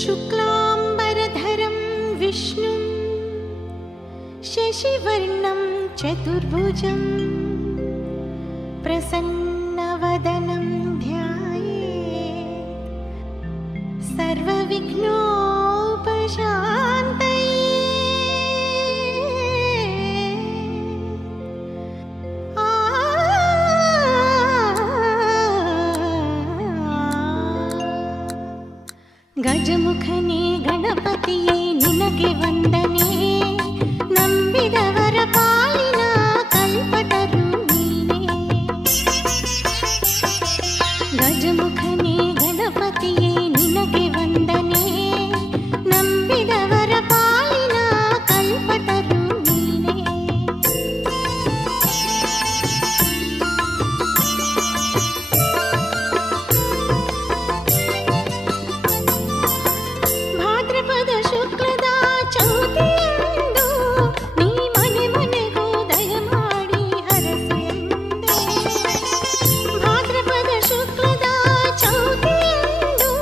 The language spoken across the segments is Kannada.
शुक्लांबरधरं विष्णुं शशिवर्णं चतुर्भुजं प्रसन्नवदनं ध्यायेत् सर्वविघ्नोपशान्तये। ಗಜಮುಖನೇ ಗಣಪತಿಯೇ ನಿನಗೆ ವಂದನೆ, ನಂಬಿದವರ ಪಾಲಿನ ಕಲ್ಪತರು ನೀನೇ. ಗಜಮುಖನೇ ಗಣಪತಿಯೇ ನಿನಗೆ ವಂದನೆ, ನಂಬಿದವರ ಪಾಲಿನ ಕಲ್ಪತರು ನೀನೇ. ಭಾದ್ರಪದ ಶುಕ್ಲದ ಚೌತಿಯಂದು ನೀ ಮನೆ ಮನೆಗೂ ದಯಮಾಡಿ ಹರಸು ಎಂದೆ. ಭಾದ್ರಪದ ಶುಕ್ಲದ ಚೌತಿಯಂದು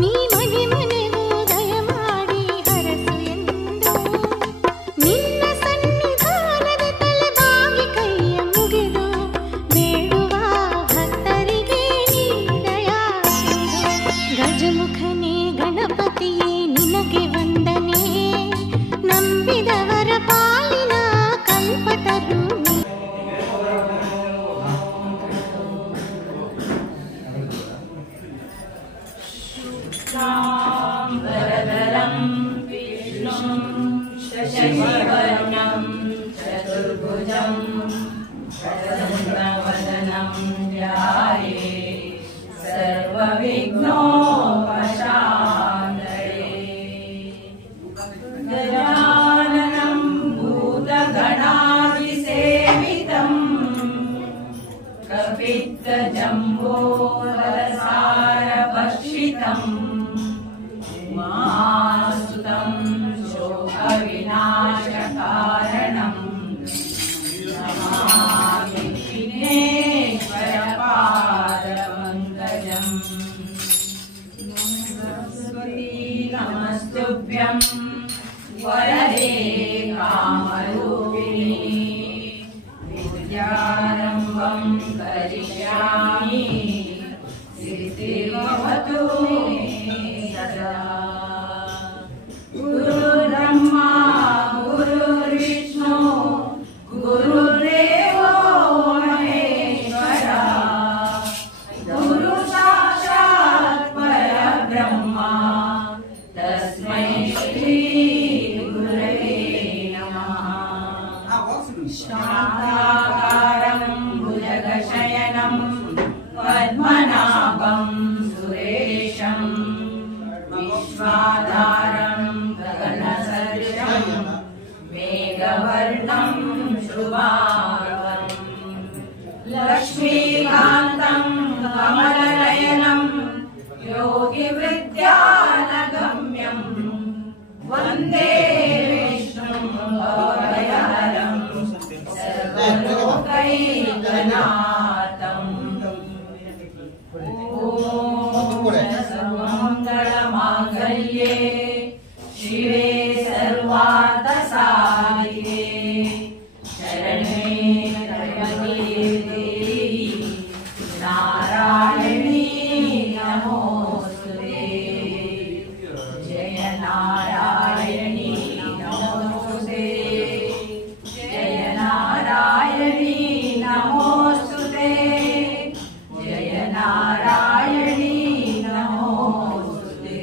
ನೀ ಮನೆ ಮನೆಗೂ ದಯಮಾಡಿ ಹರಸು ಎಂದು. ನಿನ್ನ ಸನ್ನಿಧಾನದ ತಲೆಬಾಗಿ ಕೈಯ ಮುಗಿದು ಬೇಡುವ ಭಕ್ತರಿಗೆ ನೀ ದಯಾಸಿದು. ಗಜಮುಖನೇ ಗಣಪತಿಯೇ ನಿನಗೆ ವಂದನೆ, ನಂಬಿದವರ ಪಾಲಿನ ಕಲ್ಪತರು ನೀ. शुक्लांबरधरं विष्णुं शशिवर्णं चतुर्भुजं प्रसन्नवदनं ध्यायेत् सर्वविघ्नोपशान्तये। गजाननं भूतगणादिसेवितं कपित्थजम्बोफलसारभक्षितं उमासुतं शोकविनाशकारणं नमामि विघ्नेश्वरपादपङ्कजम्। सरस्वती नमस्तुभ्यं वरदे कामरूपिणी, विद्यारम्भं करिष्यामि सिद्धिर्भवतु मे सदा। गुरुर्ब्रह्मा गुरुर्विष्णु गुरुर्देवो महेश्वरः, गुरु साक्षात् परब्रह्मा तस्मै श्री गुरवे नमः। शान्ताकारं भुजगशयनं पद्मनाभं सुरेशं, विश्वाधारं गगनसदृशं मेघवर्णं शुभाङ्गं, लक्ष्मीकान्तं कमलनयनं योगिवृत्यानगम्यं, वन्दे विष्णुं भवभयहरं सर्वलोकैकनाथम्। सर्वमङ्गलमाङ्गल्ये शिवे सर्वार्थसाधिके, शरणे त्र्यम्बके देवी नारायणी नमोस्तुते। जय नारायणी नमोस्तुते, जय नारायणी नमोस्तुते, जय नारायणी नमोस्तुते।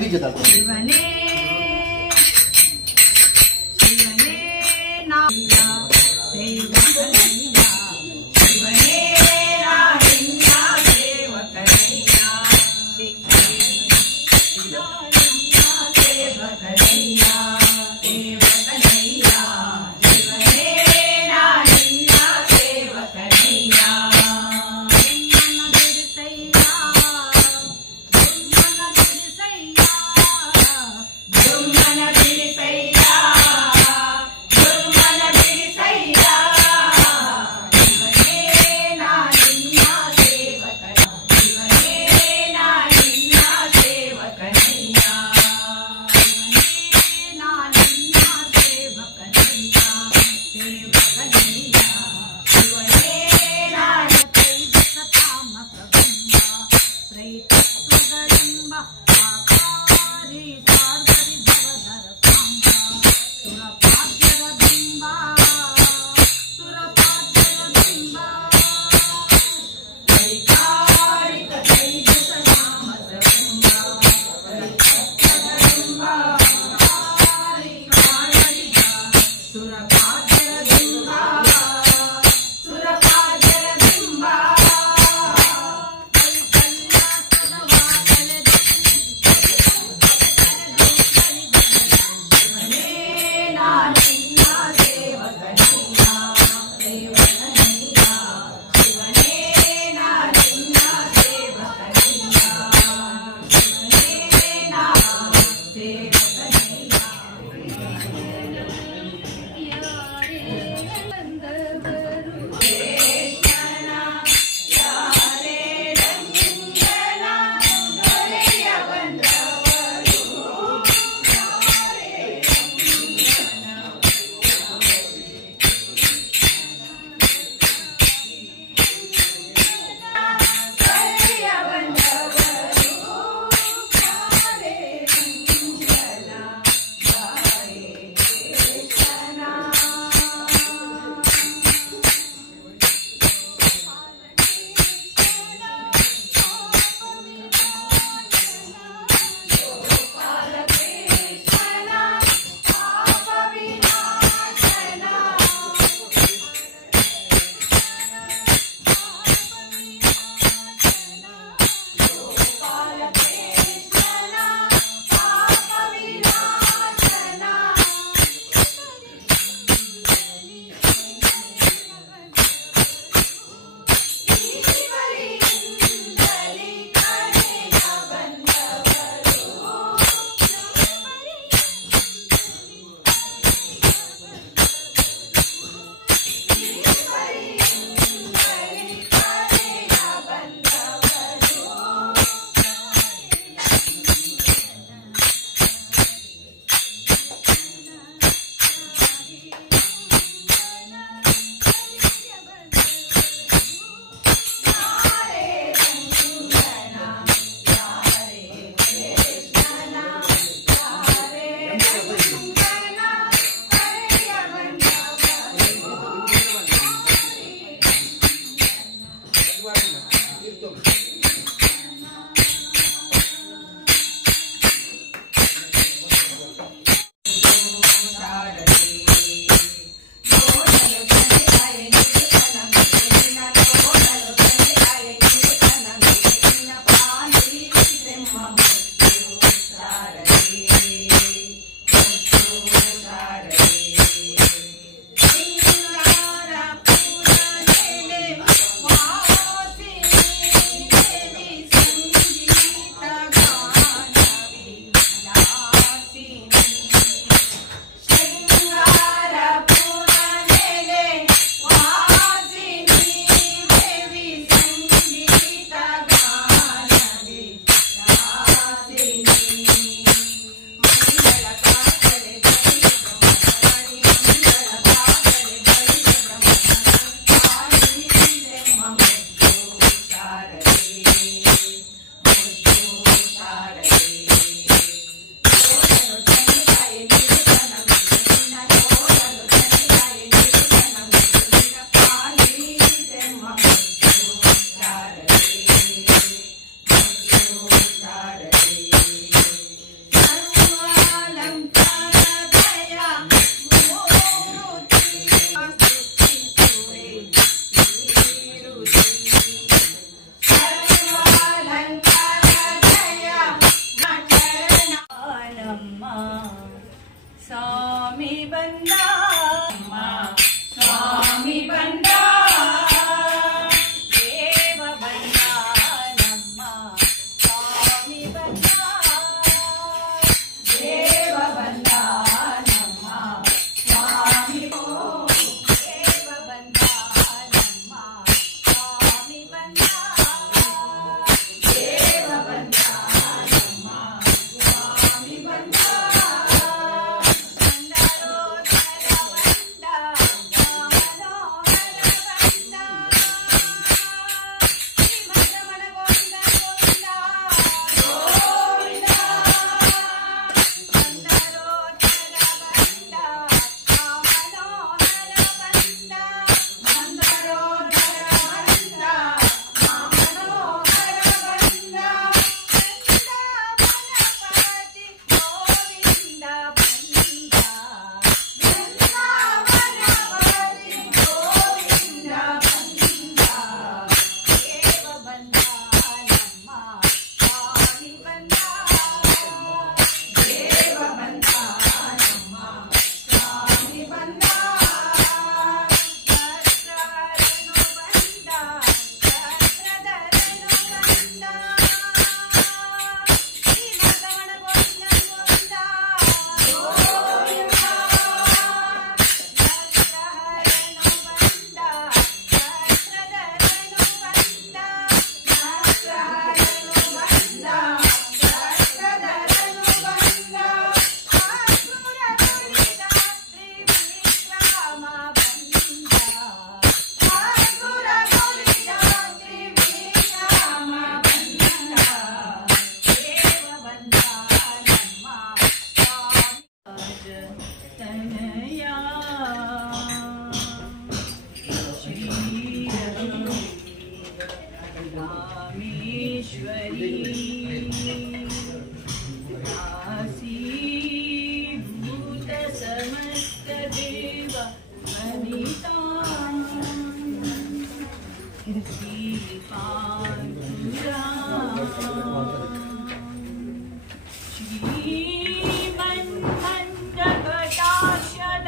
ನೈವೇದ್ಯ ತಗೋ. ಶಿವನೇ ಶಿವನೇ ನಾಯ ಸೇವಕನಯ್ಯ ಶಿವನೇ ನಾಯಣ್ಣ ಸೇವಕನಯ್ಯ ಸೇವಕನಯ್ಯ ಸೇವಕನಯ್ಯ ಶಿವನೇ ನಾಯಣ್ಣ ಸೇವಕನಯ್ಯ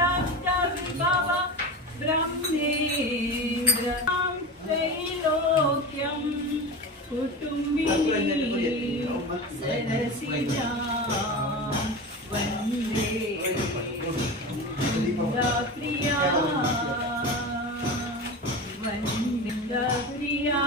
श्रीमन्मन्दकटाक्षदग्धविभव ब्रह्मेन्द्र त्रैलोक्यं कुटुम्बिनी सरसिजां वन्दे प्रिया वन्दे प्रिया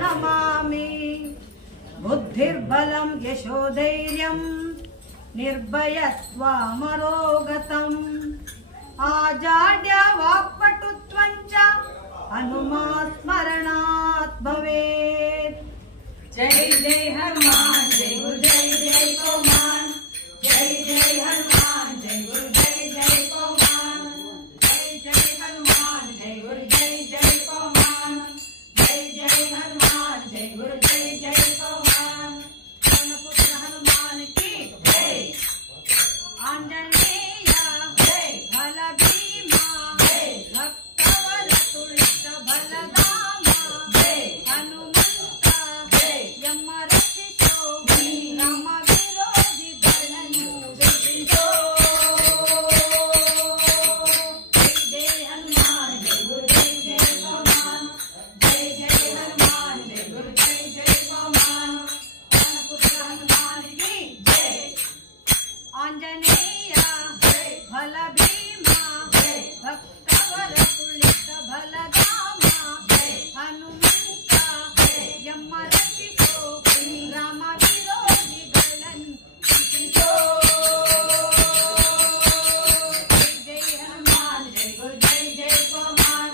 नमामि बुद्धिर्बलं यशोधैर्यं निर्भयत्वामरोगतम् आजाड्य वाक्पटुत्वं च हनुमात्स्मरणात् भवेत्। जय जय हनुमान जय गुरु जय जय पवन जय जय हनुमान जय गुरु जय जय पवन जय जय हनुमान जय गुरु जय जय पवन जय जय हनुमान जय गुरु जय जय पवन पुत्र हनुमान की जय आंजनेय जय बल भीमा जय भक्तवल तुलित बलधामा जय हनुमंत जय यम रक्षितो राम विरोधी गणनु विष्णु जय जय हनुमान जय गुरु जय जय पवन जय जय हनुमान जय गुरु जय जय पवन पुत्र हनुमान की जय आंजनेय जय बल भीमा जय भक्तवल तुलित बलधामा जय हनुमंत यम रक्षितो राम विरोधी गणनु जय हनुमान जय गुरु जय जय पवन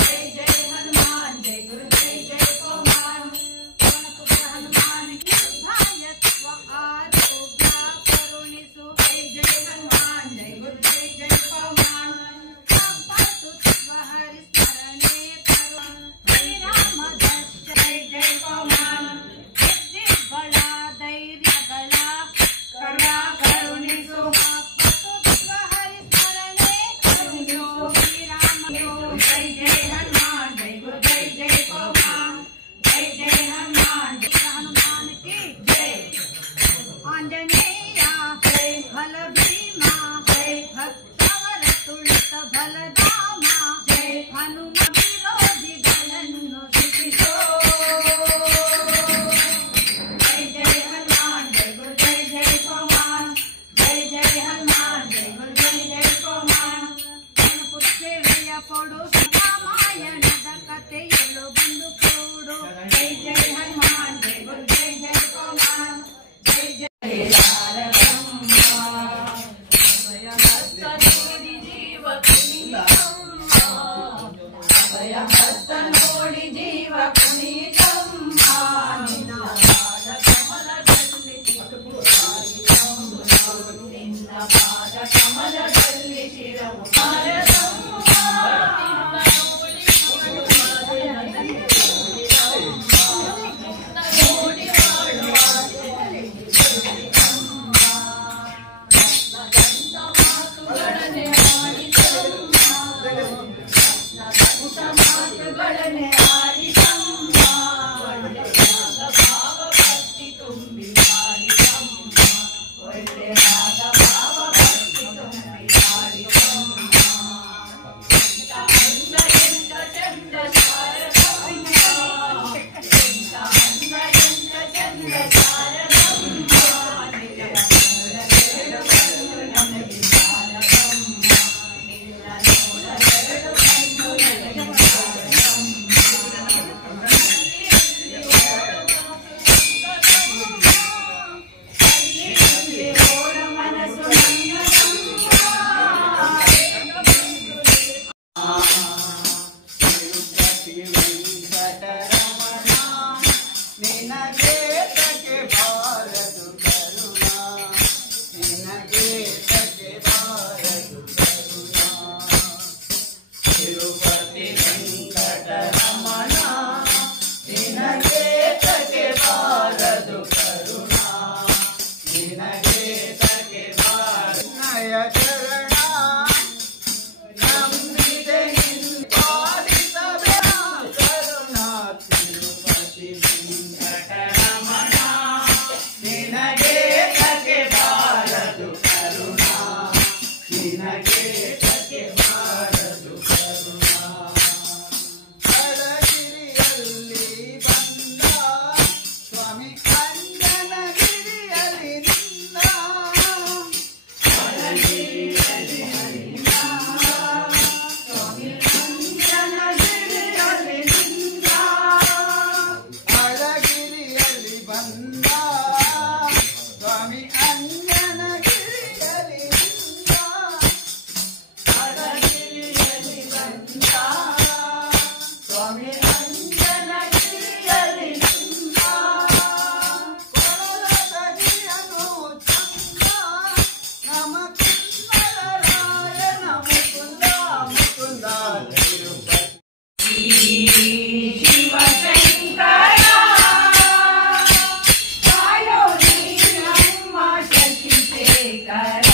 जय जय हनुमान जय गुरु जय जय पवन पुत्र हनुमान की धायत्व आरोग्य करुणिसु जय जय हनुमान जय गुरु जय जय पवन संपतुत्व हरिस्मरणे करुण श्री राम दर्शन जय जय पवन बुद्धि बला धैर्य बला करुणा करुणिसु संपतुत्व हरिस्मरणे करुणिसु श्री राम जय जय हनुमान जय गुरु जय जय पवन जय जय हनुमान हनुमान की जय आंजनेय जय बल भीमा जय भक्तवल तुलित बलधामा जय हनुम विरोधी गणनु जय जय हनुमान जय गुरु जय जय पवन जय जय हनुमान जय गुरु जय जय पवन ಪುತ್ರೆಯ ಕೊಡು ರಾಮಾಯಣದ ಕಥೆಯಲು ಬಂದು ಕೂಡು जय जय हनुमान जय गुरु जय जय पवन जय जय अभय ಏತಕ್ಕೆ ಮಾಡದು ಕರುಣ ಅಳಗಿರಿಯಲ್ಲಿ ಬಂದ ಸ್ವಾಮಿ ಅಂಜನಗಿರಿಯಲ್ಲಿ ನಿಂದ ಅಳಗಿರಿಯಲ್ಲಿ ಸ್ವಾಮಿ ಅಂಜನಗಿರಿಯಲ್ಲಿ ನಿಂದ ಅಳಗಿರಿಯಲ್ಲಿ ಬಂದ ಸ್ವಾಮಿ ಅಂಜನಗಿರಿಯಲ್ಲಿ ನಿಂದ ಅಳಗಿರಿಯಲ್ಲಿ ಬಂದ ಸ್ವಾಮಿ ಅಂಜನಗಿರಿಯಲ್ಲಿ ನಿಂದ ಕೊಳಲದಗಿಯನು ಚಂದ ನಮ ಕುಂದರಾಯನ ಮುಕುಂದ ಮುಕುಂದ ತಿರುಪತಿ ಶಿವಶಂಕರ ಕಾಯೋ ನೀ ನಮ್ಮ ಶಕ್ತಿಶೇಖರ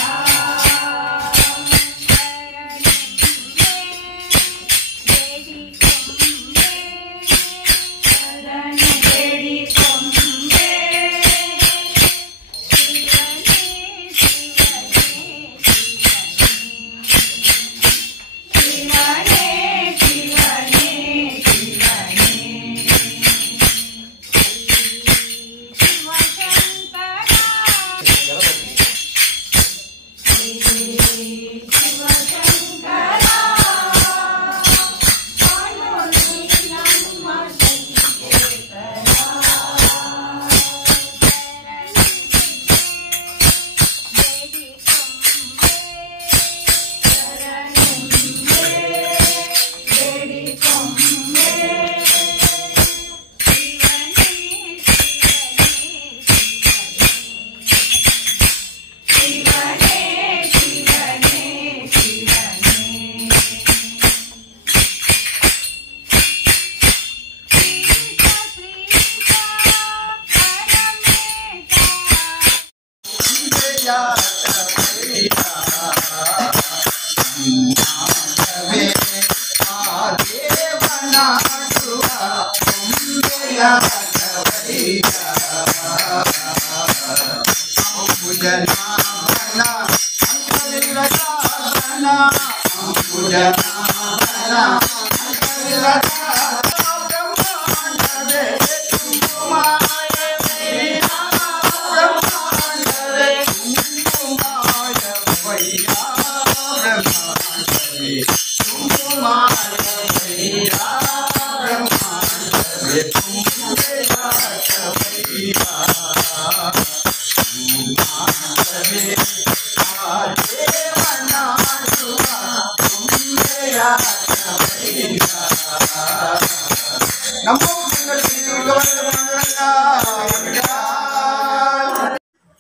ಶರಣು ಬೇಡಿಕೊಂಬೆ ಶಿವನೇ ಶಿವನೇ ಶಿವನೇ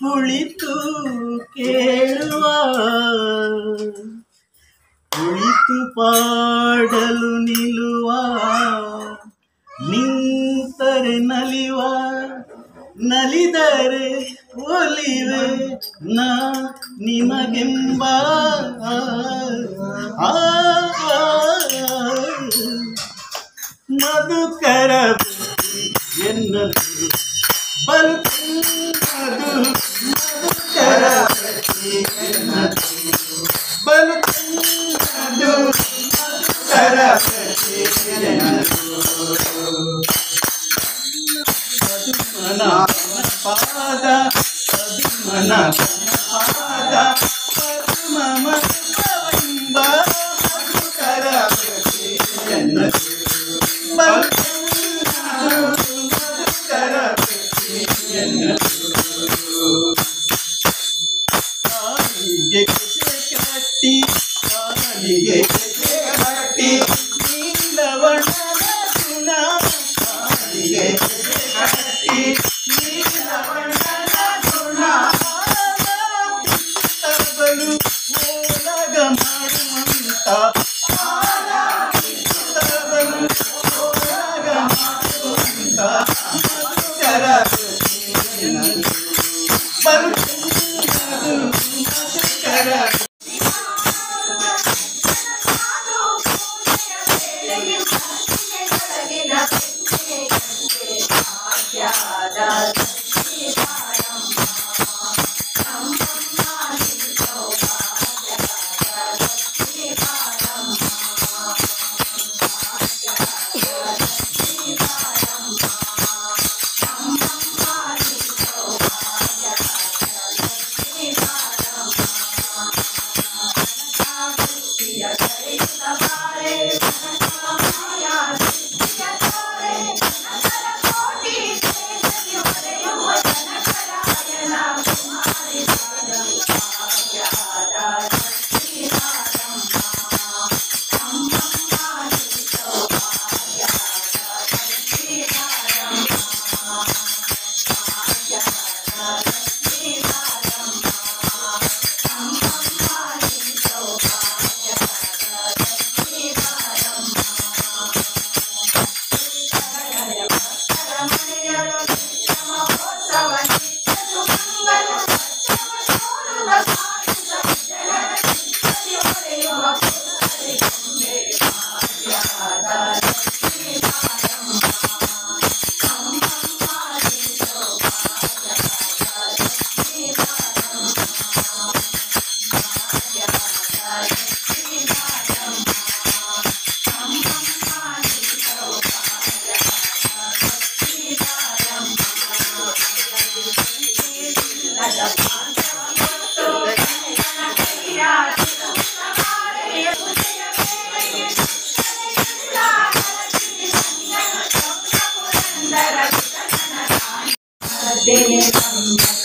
ಕುಳಿತು ಕೇಳುವ ಕುಳಿತು ಪಾಡಲು ನಿಲ್ಲುವ ನಿಂತರೆ ನಲಿವ ನಲಿದರೆ ಒಲಿವೆ ನಾ ನಿಮಗೆಂಬ ಮಧುಕರ ಎನ್ನದು ಬಲುದು ಮಧುಕರ ಎನ್ನದು ಬಲುದು ಮಧುಕರ ಎನ್ನದು ಮನ ಪಾದ ಮನ ಪಾದ ಮಮ ಎಂಬ ಮಧುಕರ ಎನ್ನದು ಕಾಲಿಗೆ ಕಟ್ಟಿ ಕಾಲಿಗೆ ಕಟ್ಟಿ ನೀಲವಣ್ಣನ ಗುಣ ಕಾಲಿಗೆ ಕಟ್ಟಿ ನೀಲವಣ್ಣನ ಗುಣ ತರಬಲು ಓಲಗ ಮಾಡುವಂತ ತರಬಲು ಓಲಗ ಮಾಡುವಂತ ಮಧುಕರ ಬರುವುದು ಮಧುಕರ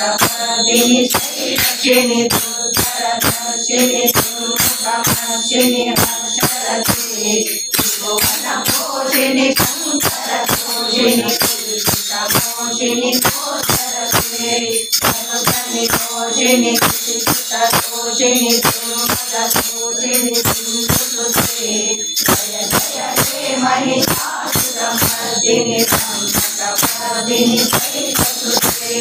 संकटवर्धिनि श्रीरक्षिणि दुर्धरदर्शिनि दुर्मुखमर्शिनि हर्षरते त्रिभुवनपोषिणि शङ्करतोषिणि कुलुषितमोषिणि तोषरते तनुजनितोषिणि कुलुषिततोषिणि दुर्मदतोषिणि दुर्लुते जय जय हे महिषासुरमर्दिनि संकटवर्धिनि श्रीरक्षिते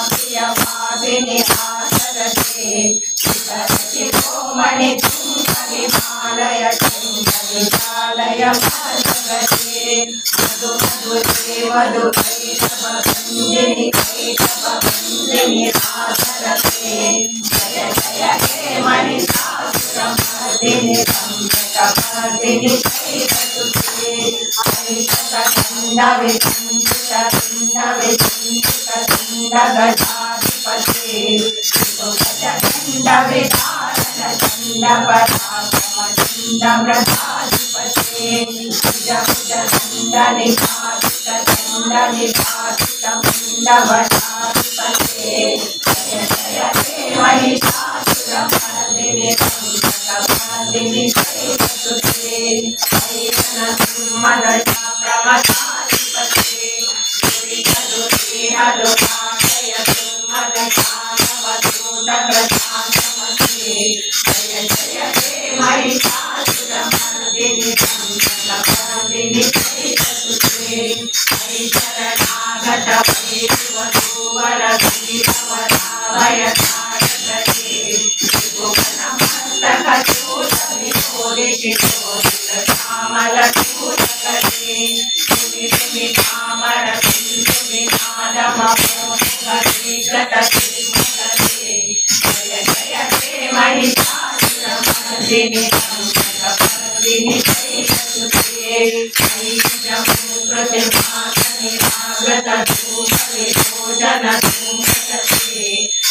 भवनाप्रियवासिनि आचरते शिरोमणि हिमालय चिन्मलिशालय भजगते मधु मधुरे मधुकैटभभञ्जिनि कैटभभञ्जिनि आचरते जय जय हे महिषासुरमर्दिनि संकटवर्धिनि श्रीरक्षिते गजाधिपते व्रताधिपते जय जय हे महिषासुरमर्दिनि संकटवर्धिनि श्रीरक्षिते प्रमथाधिपते जय जय हे महिषासुरमर्दिनि संकटवर्धिनि श्रीरक्षिते शरणागत वैष्णवरवीरवराभयतारकते त्रिभुवनमस्तकचूतविशोधितश्यामलचूतकरे जय जय हे महिषासुरमर्दिनि संकटवर्धिनि श्रीरक्षिते भोजनधूमविभोजनधूमकते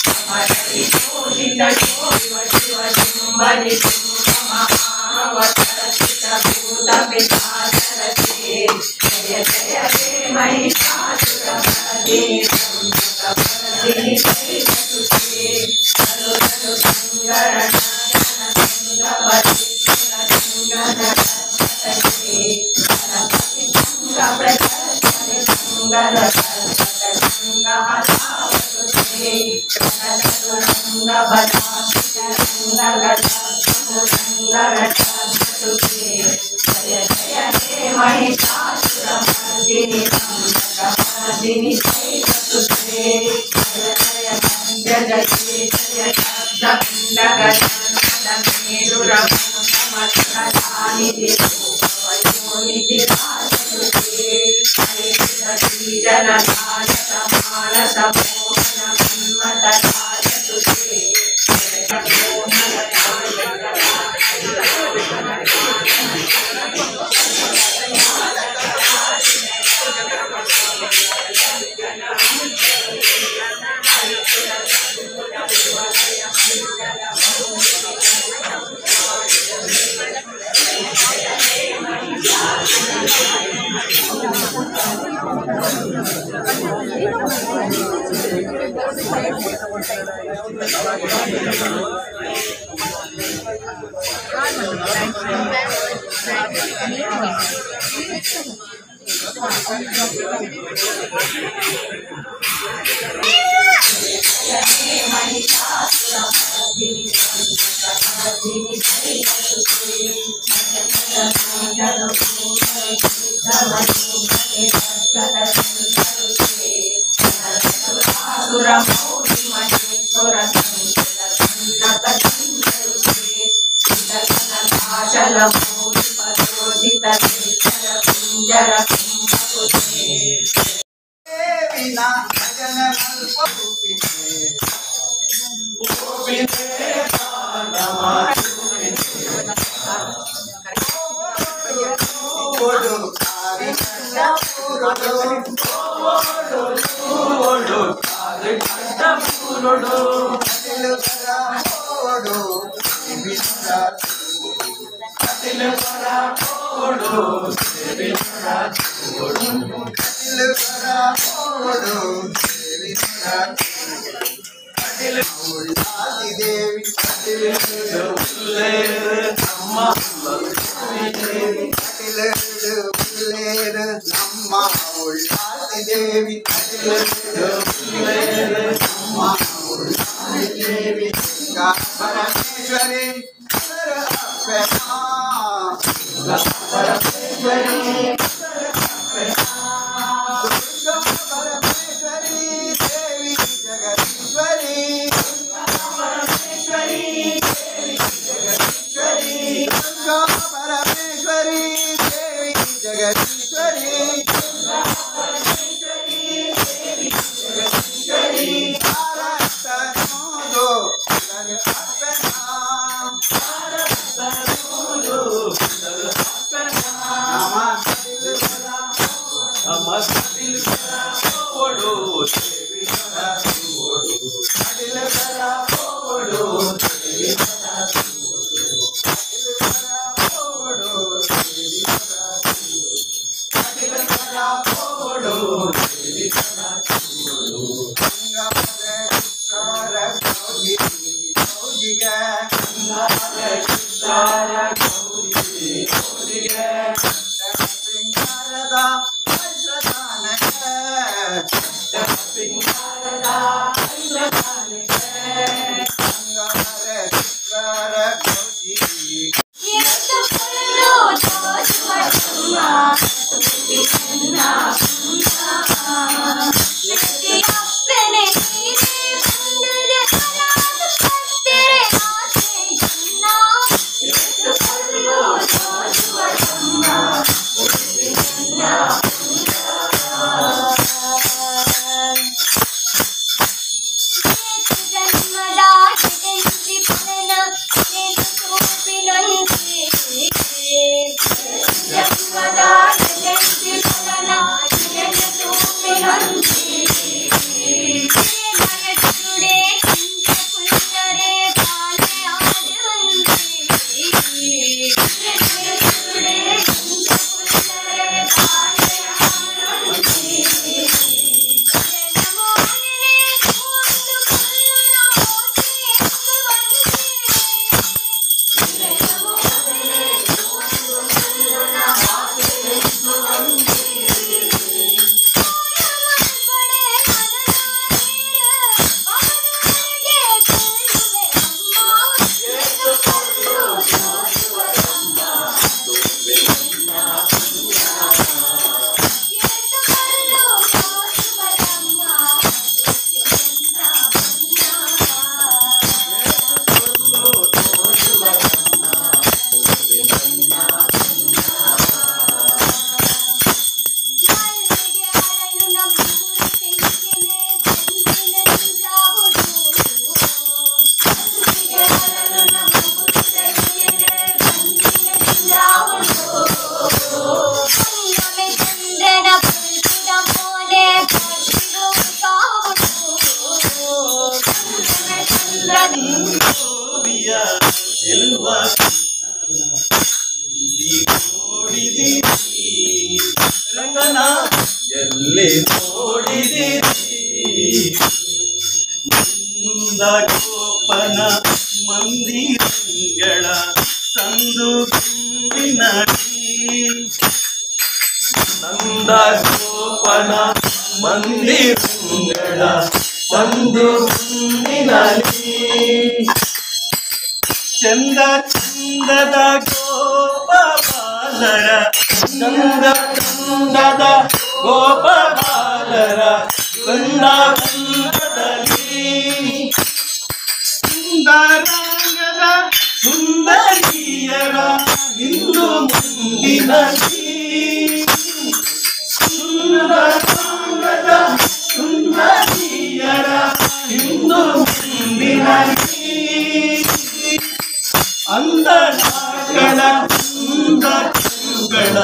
अमरविभूषितशोभिवशिवशुम्भनिशुम्भमहावतरचितभूतपिशाचरते जय जय हे महिषासुरमर्दिनि संकटवर्धिनि श्रीरक्षिते जय जय हे महिषासुरमर्दिनि संकटवर्धिनि श्रीरक्षिते जय जय Look ದೇವಿ ನಮ್ಮ ಉಳ್ಳಾದಿ ದೇವಿ ನಮ್ಮ ಉಳ್ಳಾದಿ ದೇವಿ ಪರಮೇಶ್ವರಿ ಪರಮೇಶ್ವರಿ ಪರಮೇಶ್ವರಿ ದೇವಿ ಜಗದೀಶ್ವರಿ ಪರಮೇಶ್ವರಿ ಪರಮೇಶ್ವರಿ ದೇವಿ ಜಗದೀಶ್ವರಿ ಭಾರತನೋದು ರಂಗನ ಎಲ್ಲಿ ನೋಡಿದಿರಿ ಗೋಪನ ಮಂದಿರಗಳ ಸಂದು ನಂದ ಗೋಪನ ಮಂದಿರಗಳ ಸಂದು ಚಂದ ಚಂದದ ಗೋಪಾಲರ ಚಂದ ಚಂದದ ಗೋಪಾಲರ ಗಂಧ ಗಂಧದಲ್ಲಿ ಸುಂದರಾಂಗದ ಸುಂದರಿಯರ ಹಿಂದು ಮುಂದಿನಲ್ಲಿ ಸುಂದರಾಂಗದ ಸುಂದರಿಯರ ಹಿಂದು ಮುಂದಿನಲ್ಲಿ ಅಂದಗಳ ಸುಂದರಗಳ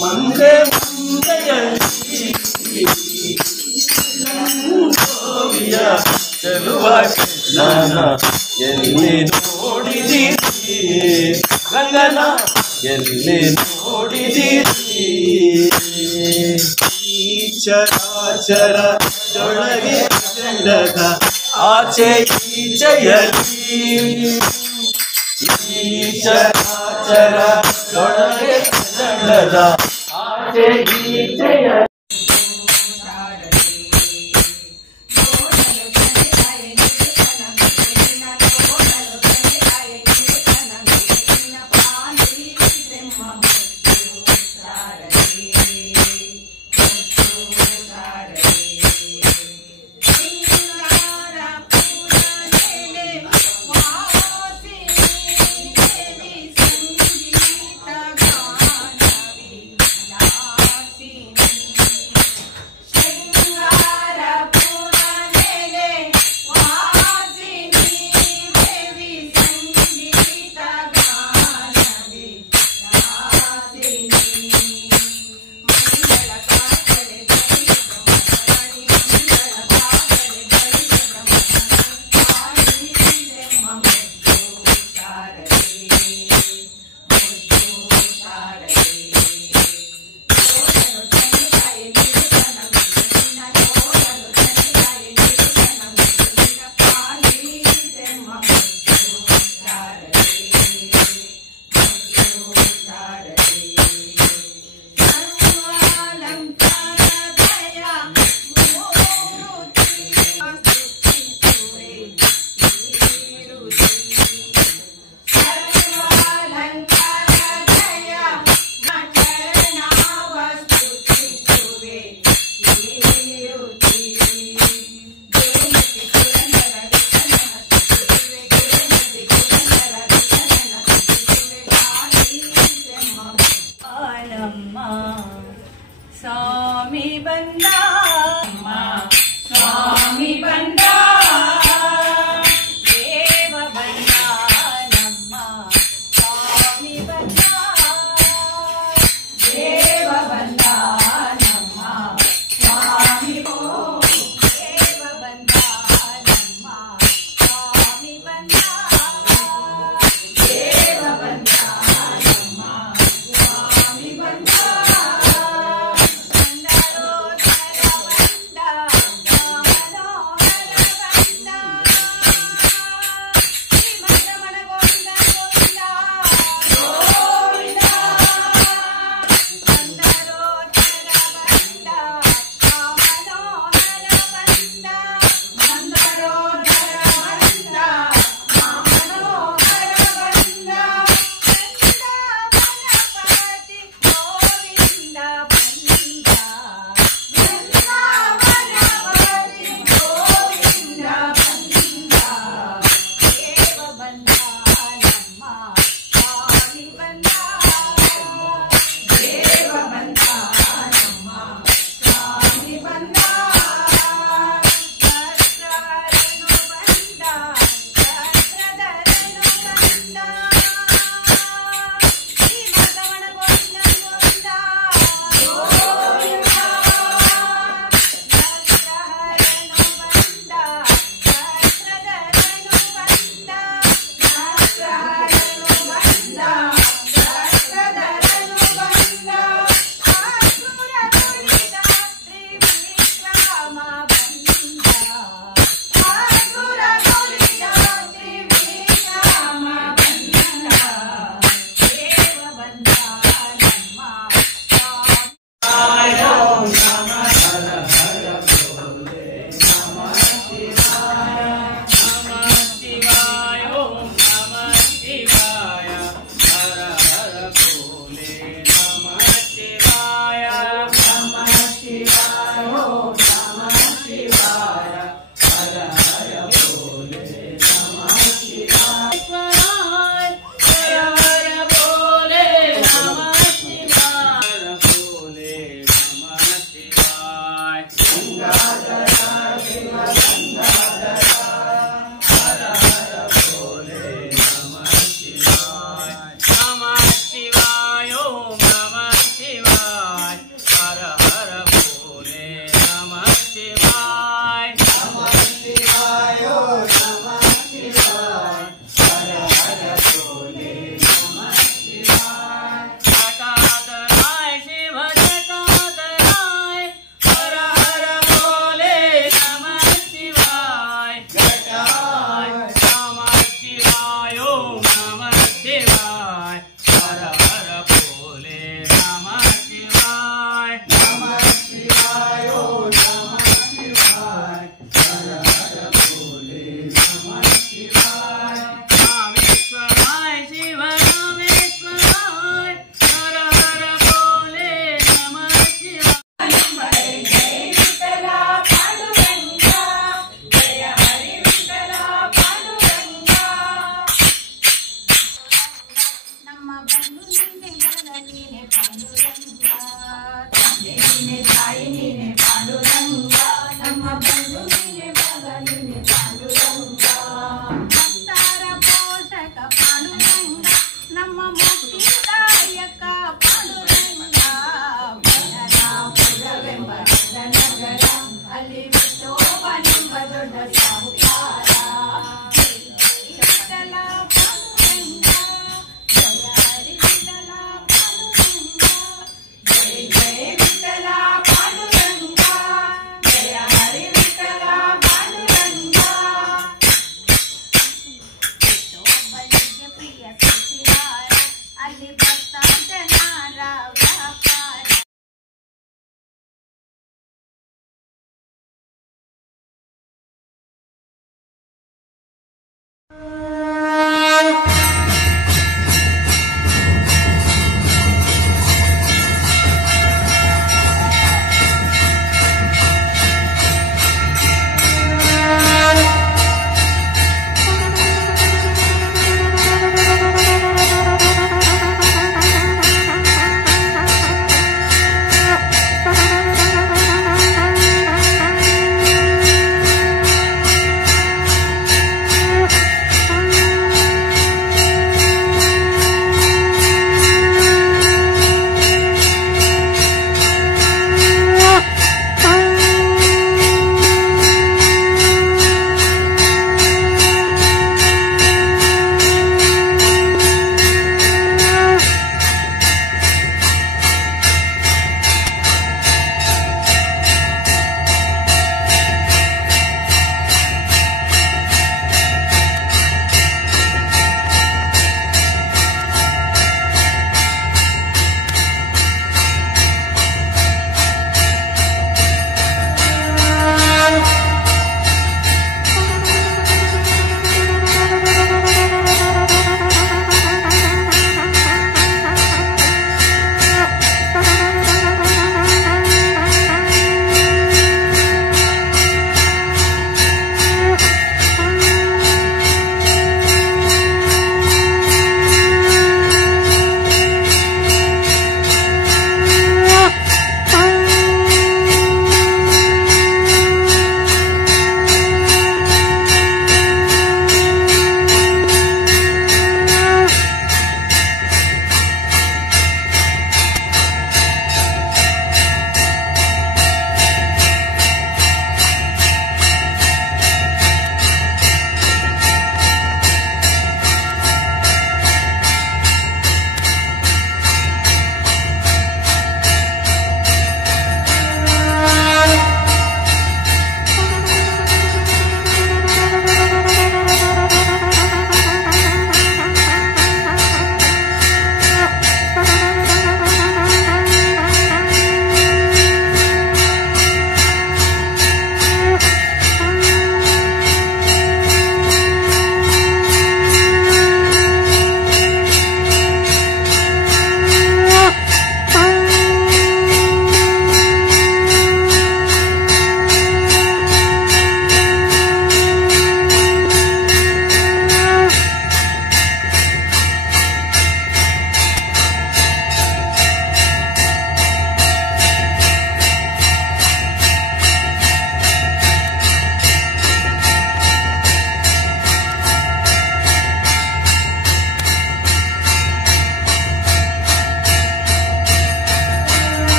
ಮಂದೆ ಮುಂದೆಯಲ್ಲಿ ಚಲುವ ನಾನ ಎಲ್ಲಿ ನೋಡಿದಿರಿ ರಂಗನ ಎಲ್ಲಿ ನೋಡಿದಿರಿ ಚರಾಚರದೊಳಗೆ ಚಂಡದ ಆಚೆ ಈಚೆಯಲಿ ಈ ಚರಾಚರದೊಳಗೆ ಚಂಡದ ಆಚೆ ಈಚೆಯಲಿ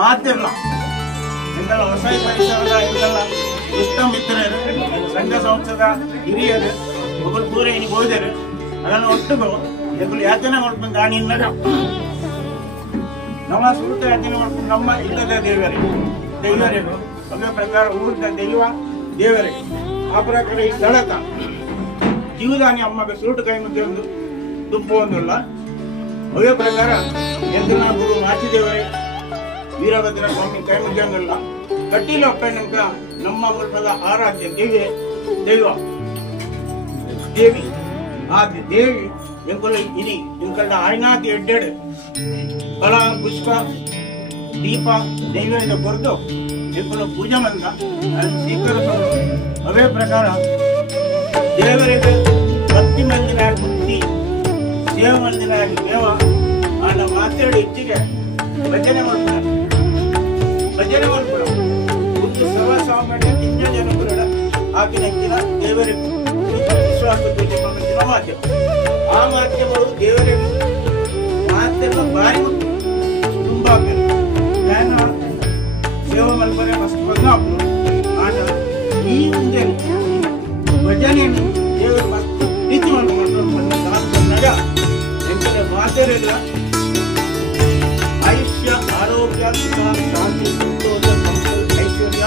ಮಾತಿಲ್ಲ ಎಂಗೆಲ್ಲ ಹೊಸ ಪರಿಸರದ ಎಂಗೆಲ್ಲ ಇಷ್ಟ ಮಿತ್ರರು ಸಂಘ ಸಂಸ್ಥದ ಹಿರಿಯರು ಒಬ್ಬರು ಪೂರ ಇನಿಗೆ ಹೋದರು ಅದನ್ನು ಒಟ್ಟಿಗೂ ಎಗಳು ಯಾಚನೆ ಮಾಡ್ಕೊಂಡು ದಾಣಿಯಿಂದ ನಮ್ಮ ಸುಳ್ಳು ಯಾಚನೆ ಮಾಡ್ಕೊಂಡು ನಮ್ಮ ಇಲ್ಲದ ದೈವರೇನು ಅದೇ ಪ್ರಕಾರ ಊರಿನ ದೈವ ದೇವರೇ ಆ ಪ್ರಕಾರ ಈ ದಳತ ಜೀವದಾನಿ ಅಮ್ಮಗೆ ಸುರುಟು ಕೈ ಮುದ್ದೆ ಒಂದು ತುಪ್ಪ ಒಂದಲ್ಲ ಅದೇ ಪ್ರಕಾರ ಎಂದಿನ ಗುರು ಮಾಚಿದೇವರೇ ವೀರಭದ್ರ ಸ್ವಾಮಿ ಕೈ ಮುದ್ದೆಂಗಲ್ಲ ಕಟ್ಟಿಲ ಒಪ್ಪನಂಕ ನಮ್ಮ ಮೂಲದ ಆರಾಧ್ಯ ದೈವ ದೇವಿ ಆ ದೇವಿ ಎಂಕುಲ ಇನಿ ಇಂಕಲ್ಲ ಆಯ್ನಾತಿ ಎಡ್ಡೆಡು ಫಲ ಪುಷ್ಪ ದೀಪ ನೈವೇದ್ಯ ಕೊರತು ಎಂಕುಲ ಪೂಜೆ ಮಂದ ಸ್ವೀಕರಿಸಲು ಅವೇ ಪ್ರಕಾರ ದೇವರಿಗೆ ಭಕ್ತಿ ಮಂದಿನ ಬುದ್ಧಿ ಸೇವ ಮಂದಿನ ದೇವ ಆ ಮಾತಾಡಿ ಹೆಚ್ಚಿಗೆ ಭಜನೆ ಮಾಡ್ತಾರೆ ಒಂದು ಸವ ಸಾಮಾನ್ಯ ತಿಂಜ ಜನಪುರ ಆಗಿನ ದೇವರಿಗೆ ವಿಶ್ವಾಸ ಪೂಜೆ ಮಾಡುತ್ತಿನ ಮಾಧ್ಯಮ ಆ ಮಾಧ್ಯಮಗಳು ದೇವರಿಗೆ ಮಾಧ್ಯಮ ಭಾರಿ ತುಂಬಾ ನಾನು ಸೇವಾ ಮಲ್ಪನೆ ಮಸ್ತ್ ಬಂದಾಪು ಆಗ ಈ ಮುಂದೆ ಭಜನೆಯನ್ನು ದೇವರು ಮಸ್ತ್ ಪ್ರೀತಿ ಮಾಡಿಕೊಂಡಾಗ ಎಂದರೆ ಮಾತರಿಲ್ಲ ಆಯುಷ್ಯ ಆರೋಗ್ಯ ಶಾಂತಿ ಸಂತೋಷ ಐಶ್ವರ್ಯ